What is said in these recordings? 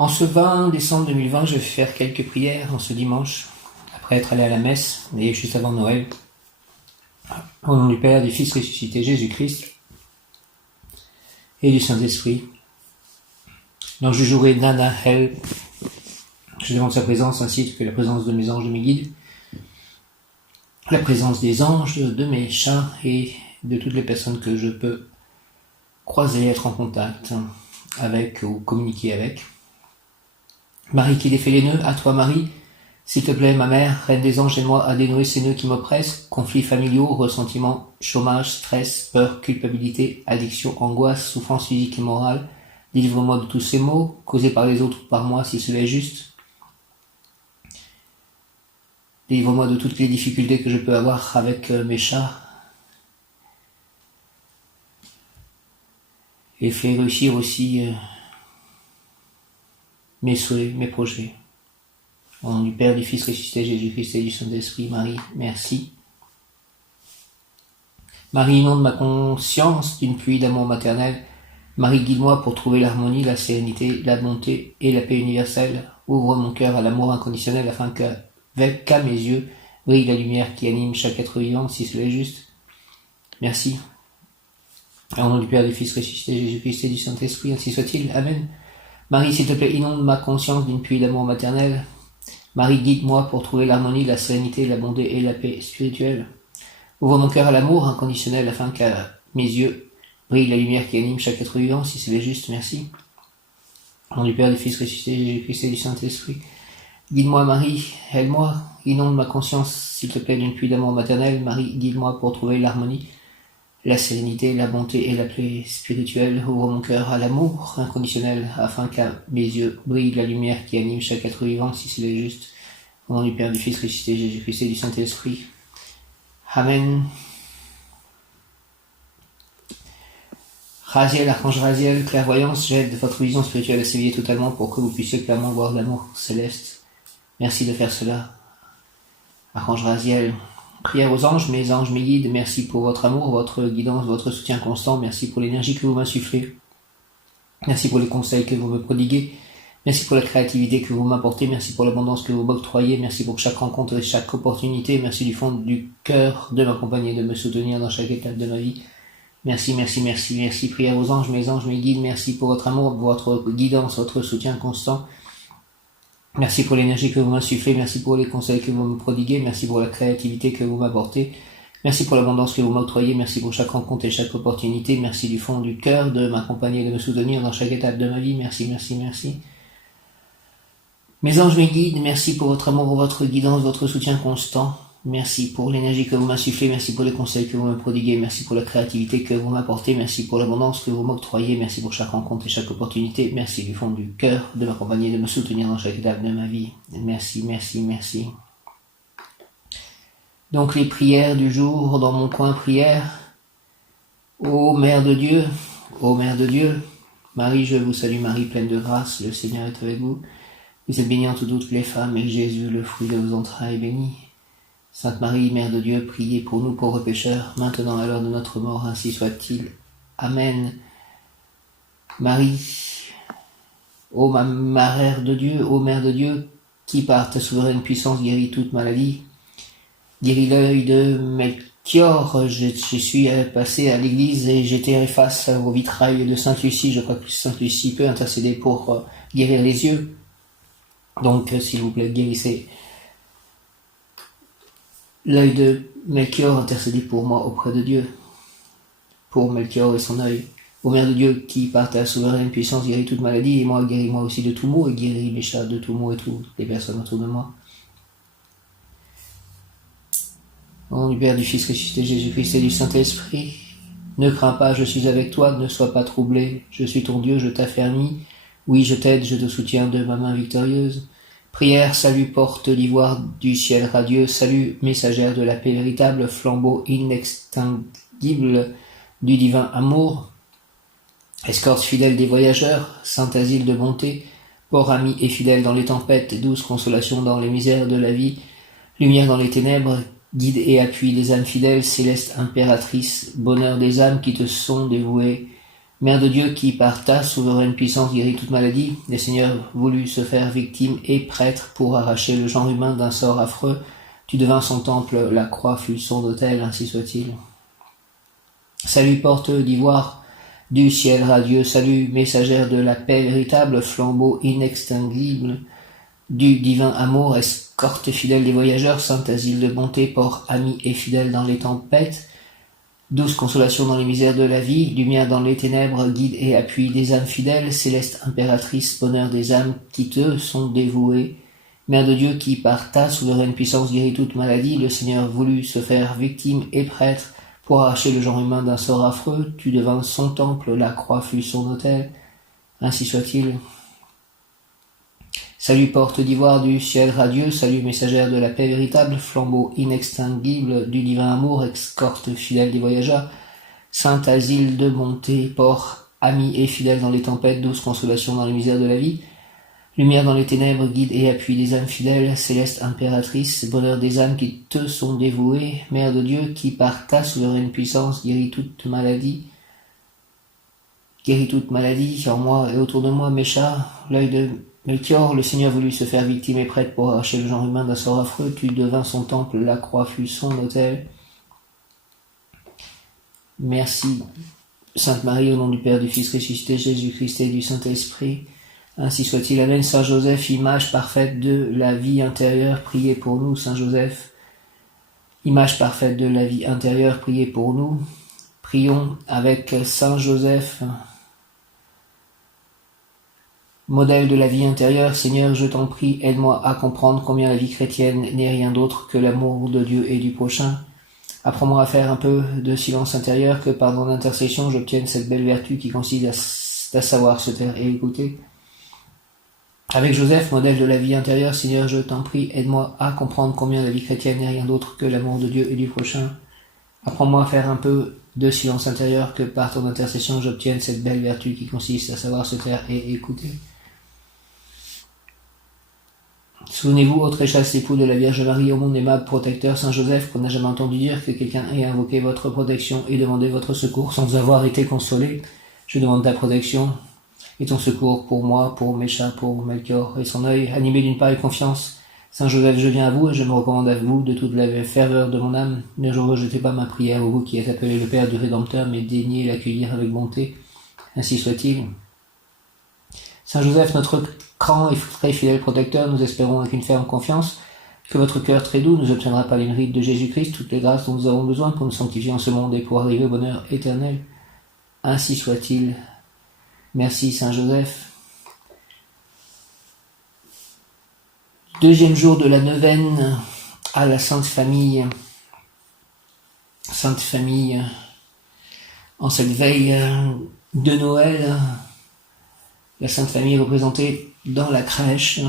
En ce 20 décembre 2020, je vais faire quelques prières en ce dimanche, après être allé à la messe, et juste avant Noël. Au nom du Père, du Fils ressuscité Jésus-Christ, et du Saint-Esprit. Donc je jouerai Nana Hel. Je demande sa présence ainsi que la présence de mes anges, de mes guides, la présence des anges, de mes chats et de toutes les personnes que je peux croiser, être en contact avec ou communiquer avec. Marie qui défait les nœuds, à toi Marie, s'il te plaît ma mère, reine des anges, aide-moi à dénouer ces nœuds qui m'oppressent, conflits familiaux, ressentiments, chômage, stress, peur, culpabilité, addiction, angoisse, souffrance physique et morale. Délivre-moi de tous ces maux, causés par les autres ou par moi si cela est juste. Délivre-moi de toutes les difficultés que je peux avoir avec mes chats. Et fais réussir aussi mes souhaits, mes projets. Au nom du Père, du Fils ressuscité Jésus-Christ et du Saint-Esprit, Marie, merci. Marie, inonde ma conscience d'une pluie d'amour maternel. Marie, guide-moi pour trouver l'harmonie, la sérénité, la bonté et la paix universelle. Ouvre mon cœur à l'amour inconditionnel afin qu'à mes yeux brille la lumière qui anime chaque être vivant, si cela est juste. Merci. Au nom du Père, du Fils ressuscité Jésus-Christ et du Saint-Esprit, ainsi soit-il. Amen. Marie, s'il te plaît, inonde ma conscience d'une pluie d'amour maternel. Marie, guide-moi pour trouver l'harmonie, la sérénité, la bonté et la paix spirituelle. Ouvre mon cœur à l'amour inconditionnel afin qu'à mes yeux brille la lumière qui anime chaque être vivant, si c'est juste. Merci. Au nom du Père, du Fils ressuscité Jésus-Christ et du Saint-Esprit. Guide-moi, Marie, aide-moi, inonde ma conscience, s'il te plaît, d'une pluie d'amour maternel. Marie, guide-moi pour trouver l'harmonie, la sérénité, la bonté et la paix spirituelle. Ouvre mon cœur à l'amour inconditionnel afin qu'à mes yeux brille la lumière qui anime chaque être vivant, si c'est juste. Au nom du Père, du Fils ressuscité Jésus-Christ et du Saint-Esprit. Amen. Raziel, archange Raziel, clairvoyance, j'aide votre vision spirituelle à s'éveiller totalement pour que vous puissiez clairement voir l'amour céleste. Merci de faire cela. Archange Raziel, prière aux anges, mes guides, merci pour votre amour, votre guidance, votre soutien constant, merci pour l'énergie que vous m'insufflez, merci pour les conseils que vous me prodiguez, merci pour la créativité que vous m'apportez, merci pour l'abondance que vous m'octroyez, merci pour chaque rencontre et chaque opportunité, merci du fond du cœur de m'accompagner, de me soutenir dans chaque étape de ma vie. Merci, prière aux anges, mes guides, merci pour votre amour, votre guidance, votre soutien constant. Merci pour l'énergie que vous m'insufflez, merci pour les conseils que vous me prodiguez, merci pour la créativité que vous m'apportez, merci pour l'abondance que vous m'octroyez, merci pour chaque rencontre et chaque opportunité, merci du fond du cœur de m'accompagner, de me soutenir dans chaque étape de ma vie, merci. Mes anges, mes guides, merci pour votre amour, votre guidance, votre soutien constant. Merci pour l'énergie que vous m'insufflez, merci pour les conseils que vous me prodiguez, merci pour la créativité que vous m'apportez, merci pour l'abondance que vous m'octroyez, merci pour chaque rencontre et chaque opportunité, merci du fond du cœur de m'accompagner, de me soutenir dans chaque étape de ma vie. Merci. Donc les prières du jour dans mon coin prière. Ô Mère de Dieu, Marie, je vous salue Marie, pleine de grâce, le Seigneur est avec vous. Vous êtes bénie entre toutes les femmes, et Jésus, le fruit de vos entrailles, est béni. Sainte Marie, Mère de Dieu, priez pour nous pauvres pécheurs, maintenant à l'heure de notre mort, ainsi soit-il. Amen. Marie, ô Mère de Dieu, qui par ta souveraine puissance guérit toute maladie, guérit l'œil de Melchior. Je suis passé à l'église et j'étais face au vitrail de Sainte Lucie. Je crois que Sainte Lucie peut intercéder pour guérir les yeux. Donc, s'il vous plaît, guérissez l'œil de Melchior, intercédez pour moi auprès de Dieu, pour Melchior et son œil. Ô Mère de Dieu, qui par ta souveraine puissance guérit toute maladie, et moi, guéris-moi aussi de tout maux, et guéris mes chats de tout maux et toutes les personnes autour de moi. Au nom du Père, du Fils ressuscité Jésus-Christ et du Saint-Esprit, ne crains pas, je suis avec toi, ne sois pas troublé, je suis ton Dieu, je t'affermis, oui, je t'aide, je te soutiens de ma main victorieuse. Prière, salut, porte l'ivoire du ciel radieux, salut, messagère de la paix véritable, flambeau inextinguible du divin amour, escorte fidèle des voyageurs, saint asile de bonté, port ami et fidèle dans les tempêtes, douce consolation dans les misères de la vie, lumière dans les ténèbres, guide et appui des âmes fidèles, céleste impératrice, bonheur des âmes qui te sont dévouées, Mère de Dieu qui, par ta souveraine puissance, guérit toute maladie, le Seigneur voulut se faire victime et prêtre pour arracher le genre humain d'un sort affreux. Tu devins son temple, la croix fut son autel, ainsi soit-il. Salut porte d'ivoire du ciel radieux, salut messagère de la paix véritable, flambeau inextinguible du divin amour, escorte fidèle des voyageurs, saint asile de bonté, port ami et fidèle dans les tempêtes, douce consolation dans les misères de la vie, lumière dans les ténèbres, guide et appui des âmes fidèles, céleste impératrice, bonheur des âmes qui te sont dévouées, Mère de Dieu qui, par ta souveraine puissance, guérit toute maladie, le Seigneur voulut se faire victime et prêtre pour arracher le genre humain d'un sort affreux, tu devins son temple, la croix fut son autel, ainsi soit-il. Salut porte d'ivoire du ciel radieux, salut messagère de la paix véritable, flambeau inextinguible du divin amour, escorte fidèle des voyageurs, saint asile de bonté, port ami et fidèle dans les tempêtes, douce consolation dans les misères de la vie, lumière dans les ténèbres, guide et appui des âmes fidèles, céleste impératrice, bonheur des âmes qui te sont dévouées, Mère de Dieu qui par ta souveraine puissance guérit toute maladie en moi et autour de moi, Mécha, l'œil de Melchior, le Seigneur voulut se faire victime et prêtre pour arracher le genre humain d'un sort affreux, tu devins son temple, la croix fut son autel. Merci, Sainte Marie, au nom du Père, du Fils ressuscité, Jésus-Christ et du Saint-Esprit. Ainsi soit-il. Amen. Saint Joseph, image parfaite de la vie intérieure, priez pour nous. Saint Joseph, image parfaite de la vie intérieure, priez pour nous. Prions avec Saint Joseph, modèle de la vie intérieure. Seigneur, je t'en prie, aide-moi à comprendre combien la vie chrétienne n'est rien d'autre que l'amour de Dieu et du prochain. Apprends-moi à faire un peu de silence intérieur, que par mon intercession j'obtienne cette belle vertu qui consiste à savoir se taire et écouter. Avec Joseph, modèle de la vie intérieure, Seigneur, je t'en prie, aide-moi à comprendre combien la vie chrétienne n'est rien d'autre que l'amour de Dieu et du prochain. Apprends-moi à faire un peu de silence intérieur, que par ton intercession j'obtienne cette belle vertu qui consiste à savoir se taire et écouter. Souvenez-vous, ô très chaste époux de la Vierge Marie, ô mon aimable protecteur Saint Joseph, qu'on n'a jamais entendu dire que quelqu'un ait invoqué votre protection et demandé votre secours sans avoir été consolé. Je demande ta protection et ton secours pour moi, pour Mécha, pour Melchior et son œil, animé d'une pareille confiance. Saint Joseph, je viens à vous et je me recommande à vous de toute la ferveur de mon âme. Ne rejetez pas ma prière, vous qui êtes appelé le Père du Rédempteur, mais daignez l'accueillir avec bonté. Ainsi soit-il. Saint Joseph, notre grand et très fidèle protecteur, nous espérons avec une ferme confiance que votre cœur très doux nous obtiendra par les mérites de Jésus-Christ toutes les grâces dont nous avons besoin pour nous sanctifier en ce monde et pour arriver au bonheur éternel. Ainsi soit-il. Merci Saint Joseph. Deuxième jour de la neuvaine à la Sainte Famille. Sainte Famille, en cette veille de Noël, la Sainte Famille est représentée dans la crèche.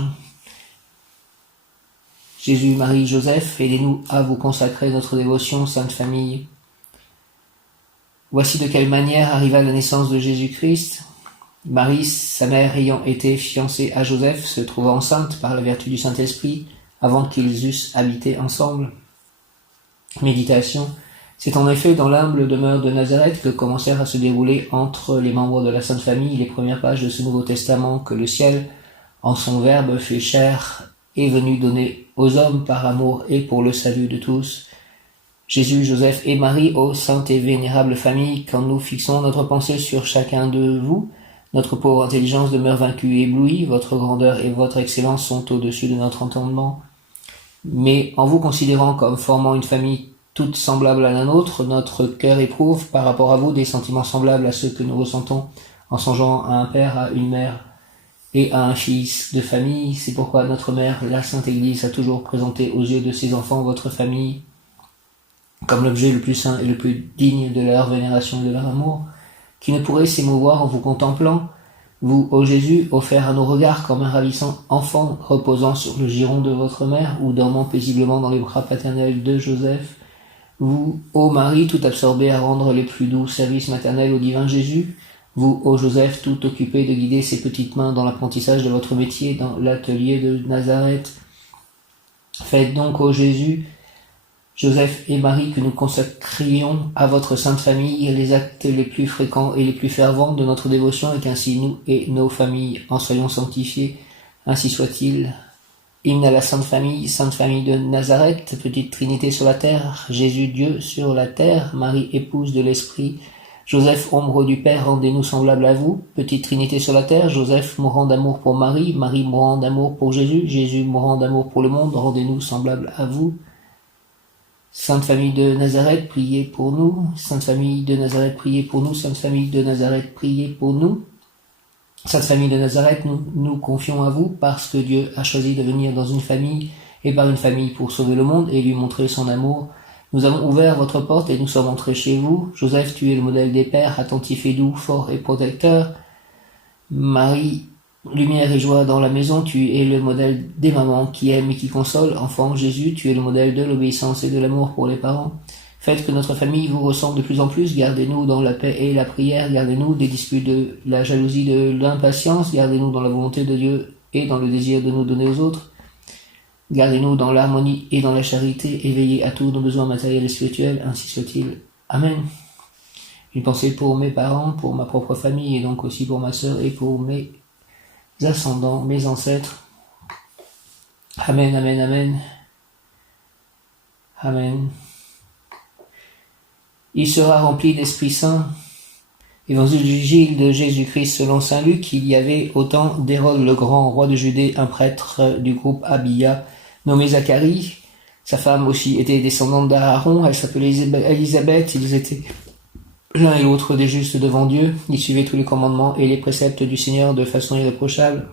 Jésus, Marie, Joseph, aidez-nous à vous consacrer notre dévotion, Sainte Famille. Voici de quelle manière arriva la naissance de Jésus-Christ. Marie, sa mère, ayant été fiancée à Joseph, se trouva enceinte par la vertu du Saint-Esprit avant qu'ils eussent habité ensemble. Méditation. C'est en effet dans l'humble demeure de Nazareth que commencèrent à se dérouler entre les membres de la Sainte Famille les premières pages de ce Nouveau Testament que le ciel, en son Verbe fait chair, est venu donner aux hommes par amour et pour le salut de tous. Jésus, Joseph et Marie, ô sainte et vénérable famille, quand nous fixons notre pensée sur chacun de vous, notre pauvre intelligence demeure vaincue et éblouie, votre grandeur et votre excellence sont au-dessus de notre entendement. Mais en vous considérant comme formant une famille toute semblable à la nôtre, notre cœur éprouve par rapport à vous des sentiments semblables à ceux que nous ressentons en songeant à un père, à une mère et à un fils de famille. C'est pourquoi notre mère, la Sainte Église, a toujours présenté aux yeux de ses enfants votre famille comme l'objet le plus saint et le plus digne de leur vénération et de leur amour, qui ne pourrait s'émouvoir en vous contemplant, vous, ô Jésus, offert à nos regards comme un ravissant enfant reposant sur le giron de votre mère ou dormant paisiblement dans les bras paternels de Joseph, vous, ô Marie, tout absorbée à rendre les plus doux services maternels au divin Jésus, vous, ô Joseph, tout occupé de guider ses petites mains dans l'apprentissage de votre métier dans l'atelier de Nazareth, faites donc, ô Jésus, Joseph et Marie, que nous consacrions à votre sainte famille les actes les plus fréquents et les plus fervents de notre dévotion, et qu'ainsi nous et nos familles en soyons sanctifiés. Ainsi soit-il. Hymne à la Sainte Famille de Nazareth, petite Trinité sur la terre, Jésus Dieu sur la terre, Marie épouse de l'Esprit, Joseph ombre du Père, rendez-nous semblables à vous, petite Trinité sur la terre, Joseph mourant d'amour pour Marie, Marie mourant d'amour pour Jésus, Jésus mourant d'amour pour le monde, rendez-nous semblables à vous. Sainte Famille de Nazareth, priez pour nous, Sainte Famille de Nazareth, priez pour nous, Sainte Famille de Nazareth, priez pour nous. Sainte Famille de Nazareth, nous confions à vous parce que Dieu a choisi de venir dans une famille et par une famille pour sauver le monde et lui montrer son amour. Nous avons ouvert votre porte et nous sommes entrés chez vous. Joseph, tu es le modèle des pères, attentif et doux, fort et protecteur. Marie, lumière et joie dans la maison, tu es le modèle des mamans qui aiment et qui consolent. Enfant Jésus, tu es le modèle de l'obéissance et de l'amour pour les parents. Faites que notre famille vous ressemble de plus en plus, gardez-nous dans la paix et la prière, gardez-nous des disputes, de la jalousie, de l'impatience, gardez-nous dans la volonté de Dieu et dans le désir de nous donner aux autres. Gardez-nous dans l'harmonie et dans la charité, et veillez à tous nos besoins matériels et spirituels, ainsi soit-il. Amen. Une pensée pour mes parents, pour ma propre famille, et donc aussi pour ma sœur et pour mes ascendants, mes ancêtres. Amen, amen, amen. Amen. Il sera rempli d'Esprit Saint. Évangile de Jésus-Christ selon saint Luc, il y avait au temps d'Hérode le grand, roi de Judée, un prêtre du groupe Abia, nommé Zacharie. Sa femme aussi était descendante d'Aaron, elle s'appelait Élisabeth, ils étaient l'un et l'autre des justes devant Dieu, ils suivaient tous les commandements et les préceptes du Seigneur de façon irréprochable.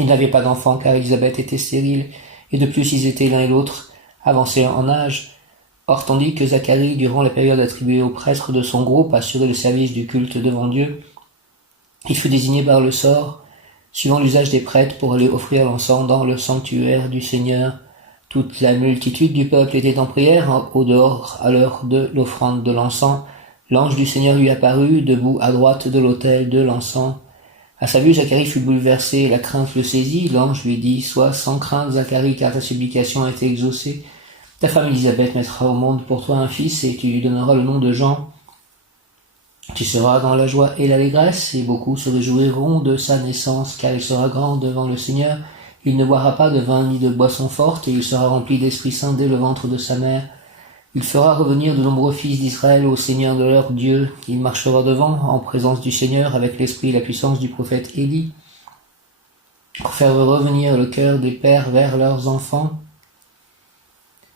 Ils n'avaient pas d'enfant car Élisabeth était stérile, et de plus ils étaient l'un et l'autre avancés en âge. Or, tandis que Zacharie, durant la période attribuée aux prêtres de son groupe, assurait le service du culte devant Dieu, il fut désigné par le sort, suivant l'usage des prêtres, pour aller offrir l'encens dans le sanctuaire du Seigneur. Toute la multitude du peuple était en prière au dehors à l'heure de l'offrande de l'encens. L'ange du Seigneur lui apparut, debout à droite de l'autel de l'encens. À sa vue, Zacharie fut bouleversé, la crainte le saisit. L'ange lui dit, « Sois sans crainte, Zacharie, car ta supplication a été exaucée. Ta femme Élisabeth mettra au monde pour toi un fils, et tu lui donneras le nom de Jean. Tu seras dans la joie et l'allégresse, et beaucoup se réjouiront de sa naissance, car il sera grand devant le Seigneur. Il ne boira pas de vin ni de boisson forte, et il sera rempli d'Esprit Saint dès le ventre de sa mère. Il fera revenir de nombreux fils d'Israël au Seigneur de leur Dieu. Il marchera devant, en présence du Seigneur, avec l'esprit et la puissance du prophète Élie, pour faire revenir le cœur des pères vers leurs enfants,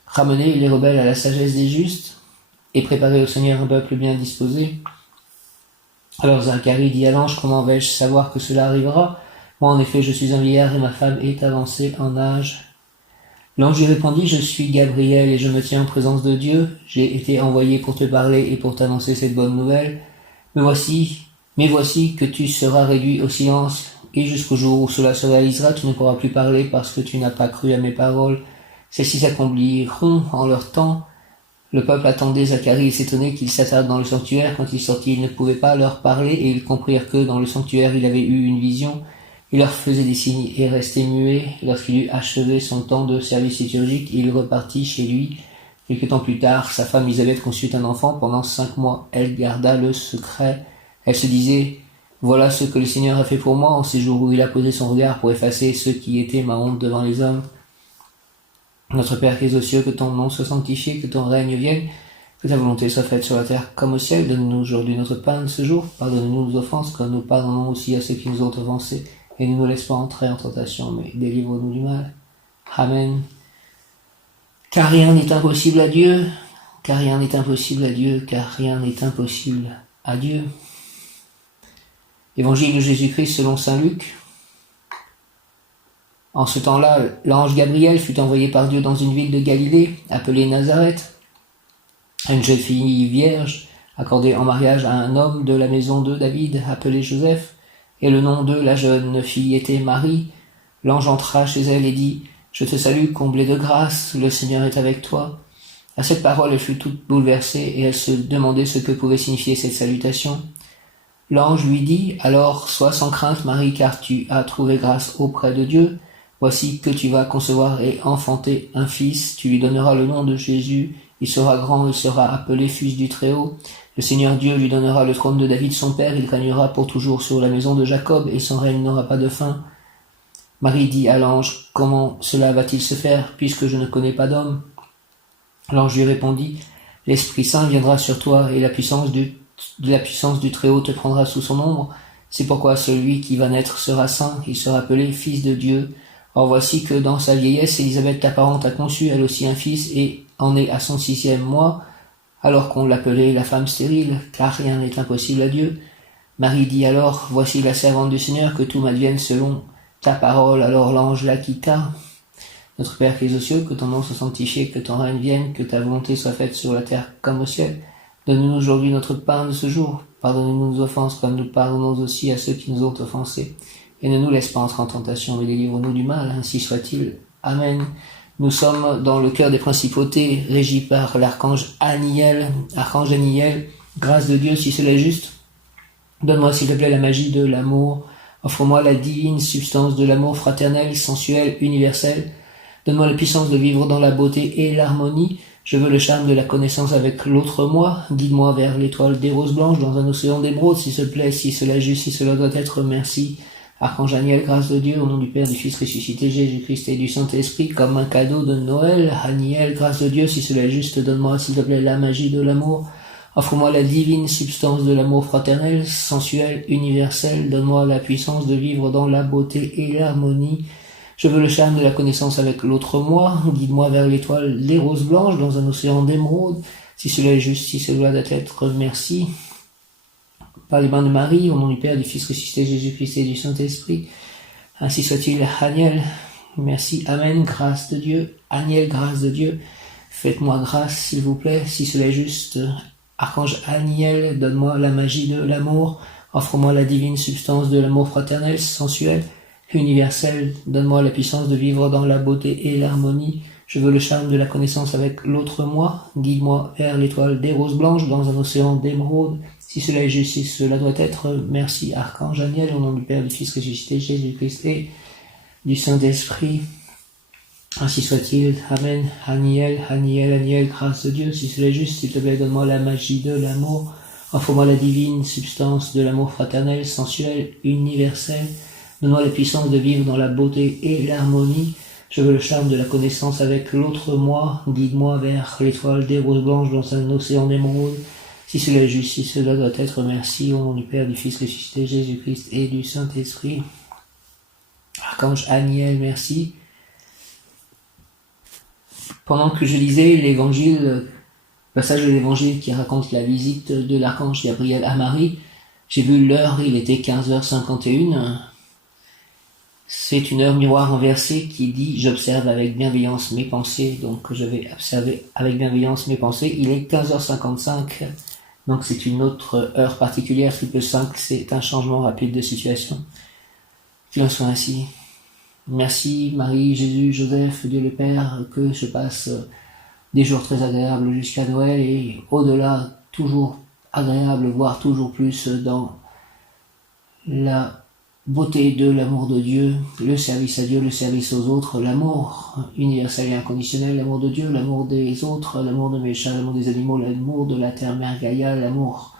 ramener les rebelles à la sagesse des justes, et préparer au Seigneur un peuple bien disposé. » Alors Zacharie dit à l'ange, « Comment vais-je savoir que cela arrivera ? Moi en effet je suis un vieillard et ma femme est avancée en âge. » L'ange lui répondit, « Je suis Gabriel et je me tiens en présence de Dieu. J'ai été envoyé pour te parler et pour t'annoncer cette bonne nouvelle. Mais voici que tu seras réduit au silence, et jusqu'au jour où cela se réalisera, tu ne pourras plus parler parce que tu n'as pas cru à mes paroles. Celles-ci s'accompliront en leur temps. » Le peuple attendait Zacharie et s'étonnait qu'il s'attarde dans le sanctuaire. Quand il sortit, il ne pouvait pas leur parler, et ils comprirent que dans le sanctuaire il avait eu une vision. Il leur faisait des signes et restait muet. Lorsqu'il eut achevé son temps de service liturgique, il repartit chez lui. Quelque temps plus tard, sa femme Élisabeth conçut un enfant. Pendant 5 mois, elle garda le secret. Elle se disait, « Voilà ce que le Seigneur a fait pour moi en ces jours où il a posé son regard pour effacer ce qui était ma honte devant les hommes. Notre Père qui es aux cieux, que ton nom soit sanctifié, que ton règne vienne, que ta volonté soit faite sur la terre comme au ciel. Donne-nous aujourd'hui notre pain de ce jour. Pardonne-nous nos offenses, comme nous pardonnons aussi à ceux qui nous ont offensés. Et ne nous laisse pas entrer en tentation, mais délivre-nous du mal. Amen. Car rien n'est impossible à Dieu, car rien n'est impossible à Dieu, car rien n'est impossible à Dieu. » Évangile de Jésus-Christ selon saint Luc. En ce temps-là, l'ange Gabriel fut envoyé par Dieu dans une ville de Galilée, appelée Nazareth, à une jeune fille vierge, accordée en mariage à un homme de la maison de David, appelé Joseph, et le nom de la jeune fille était Marie. L'ange entra chez elle et dit, « Je te salue, comblée de grâce, le Seigneur est avec toi. » À cette parole, elle fut toute bouleversée, et elle se demandait ce que pouvait signifier cette salutation. L'ange lui dit, « Alors, sois sans crainte, Marie, car tu as trouvé grâce auprès de Dieu. Voici que tu vas concevoir et enfanter un fils, tu lui donneras le nom de Jésus, il sera grand, il sera appelé fils du Très-Haut. Le Seigneur Dieu lui donnera le trône de David son père, il régnera pour toujours sur la maison de Jacob, et son règne n'aura pas de fin. Marie dit à l'ange, comment cela va-t-il se faire, puisque je ne connais pas d'homme? L'ange lui répondit, l'Esprit Saint viendra sur toi, et la puissance du Très-Haut te prendra sous son ombre. C'est pourquoi celui qui va naître sera saint, il sera appelé fils de Dieu. Or voici que dans sa vieillesse, Élisabeth ta parente a conçu elle aussi un fils, et en est à son 6e mois, alors qu'on l'appelait la femme stérile, car rien n'est impossible à Dieu. Marie dit alors, voici la servante du Seigneur, que tout m'advienne selon ta parole. Alors l'ange la quitta. Notre Père qui es aux cieux, que ton nom soit sanctifié, que ton règne vienne, que ta volonté soit faite sur la terre comme au ciel. Donne-nous aujourd'hui notre pain de ce jour. Pardonne-nous nos offenses, comme nous pardonnons aussi à ceux qui nous ont offensés. Et ne nous laisse pas entrer en tentation, mais délivre-nous du mal, ainsi soit-il. Amen. Nous sommes dans le cœur des principautés, régis par l'archange Aniel. Archange Aniel, grâce de Dieu, si cela est juste. Donne-moi, s'il te plaît, la magie de l'amour. Offre-moi la divine substance de l'amour fraternel, sensuel, universel. Donne-moi la puissance de vivre dans la beauté et l'harmonie. Je veux le charme de la connaissance avec l'autre moi. Guide-moi vers l'étoile des roses blanches dans un océan d'émeraude, s'il te plaît, si cela est juste, si cela doit être, merci. Archange Aniel, grâce de Dieu, au nom du Père, du Fils ressuscité, Jésus-Christ et du Saint-Esprit, comme un cadeau de Noël. Aniel, grâce de Dieu, si cela est juste, donne-moi, s'il te plaît, la magie de l'amour. Offre-moi la divine substance de l'amour fraternel, sensuel, universel. Donne-moi la puissance de vivre dans la beauté et l'harmonie. Je veux le charme de la connaissance avec l'autre moi. Guide-moi vers l'étoile des roses blanches dans un océan d'émeraude. Si cela est juste, si cela doit être, merci. Par les mains de Marie, au nom du Père, du Fils ressuscité, Jésus-Christ et du Saint-Esprit. Ainsi soit-il. Aniel, merci. Amen. Grâce de Dieu. Aniel, grâce de Dieu. Faites-moi grâce, s'il vous plaît, si cela est juste. Archange Aniel, donne-moi la magie de l'amour. Offre-moi la divine substance de l'amour fraternel, sensuel, universel. Donne-moi la puissance de vivre dans la beauté et l'harmonie. Je veux le charme de la connaissance avec l'autre moi. Guide-moi vers l'étoile des roses blanches dans un océan d'émeraude. Si cela est juste, si cela doit être, merci. Archange Aniel, au nom du Père, du Fils ressuscité, Jésus-Christ et du Saint-Esprit. Ainsi soit-il. Amen. Aniel, Aniel, Aniel, grâce de Dieu. Si cela est juste, s'il te plaît, donne-moi la magie de l'amour. Offre-moi la divine substance de l'amour fraternel, sensuel, universel. Donne-moi la puissance de vivre dans la beauté et l'harmonie. Je veux le charme de la connaissance avec l'autre moi. Guide-moi vers l'étoile des roses blanches dans un océan d'émeraude. Si cela est juste, si cela doit être, merci. Au nom du Père, du Fils ressuscité, Jésus-Christ et du Saint-Esprit. Archange Aniel, merci. Pendant que je lisais l'évangile, passage de l'évangile qui raconte la visite de l'archange Gabriel à Marie, j'ai vu l'heure, il était 15h51. C'est une heure miroir inversée qui dit « J'observe avec bienveillance mes pensées ». Donc je vais observer avec bienveillance mes pensées. Il est 15h55, donc c'est une autre heure particulière. Triple 5, c'est un changement rapide de situation. Qu'il en soit ainsi. Merci Marie, Jésus, Joseph, Dieu le Père, que je passe des jours très agréables jusqu'à Noël et au-delà, toujours agréable, voire toujours plus dans la beauté de l'amour de Dieu, le service à Dieu, le service aux autres, l'amour universel et inconditionnel, l'amour de Dieu, l'amour des autres, l'amour de mes chats, l'amour des animaux, l'amour de la terre mère Gaïa, l'amour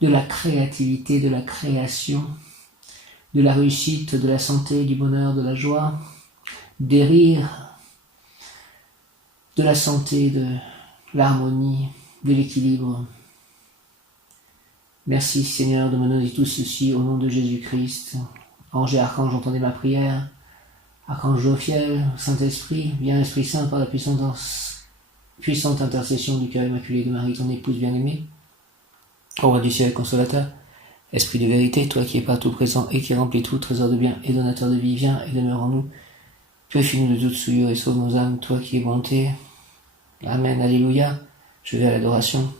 de la créativité, de la création, de la réussite, de la santé, du bonheur, de la joie, des rires, de la santé, de l'harmonie, de l'équilibre. Merci Seigneur de me donner tout ceci au nom de Jésus-Christ. Ange et archange, entendez ma prière. Archange Jophiel, Saint-Esprit, viens Esprit Saint par la puissante intercession du cœur immaculé de Marie, ton épouse bien-aimée. Ô roi du ciel consolateur, Esprit de vérité, toi qui es partout présent et qui remplis tout, trésor de bien et donateur de vie, viens et demeure en nous. Purifie-nous de toute souillure et sauve nos âmes, toi qui es bonté. Amen, alléluia. Je vais à l'adoration.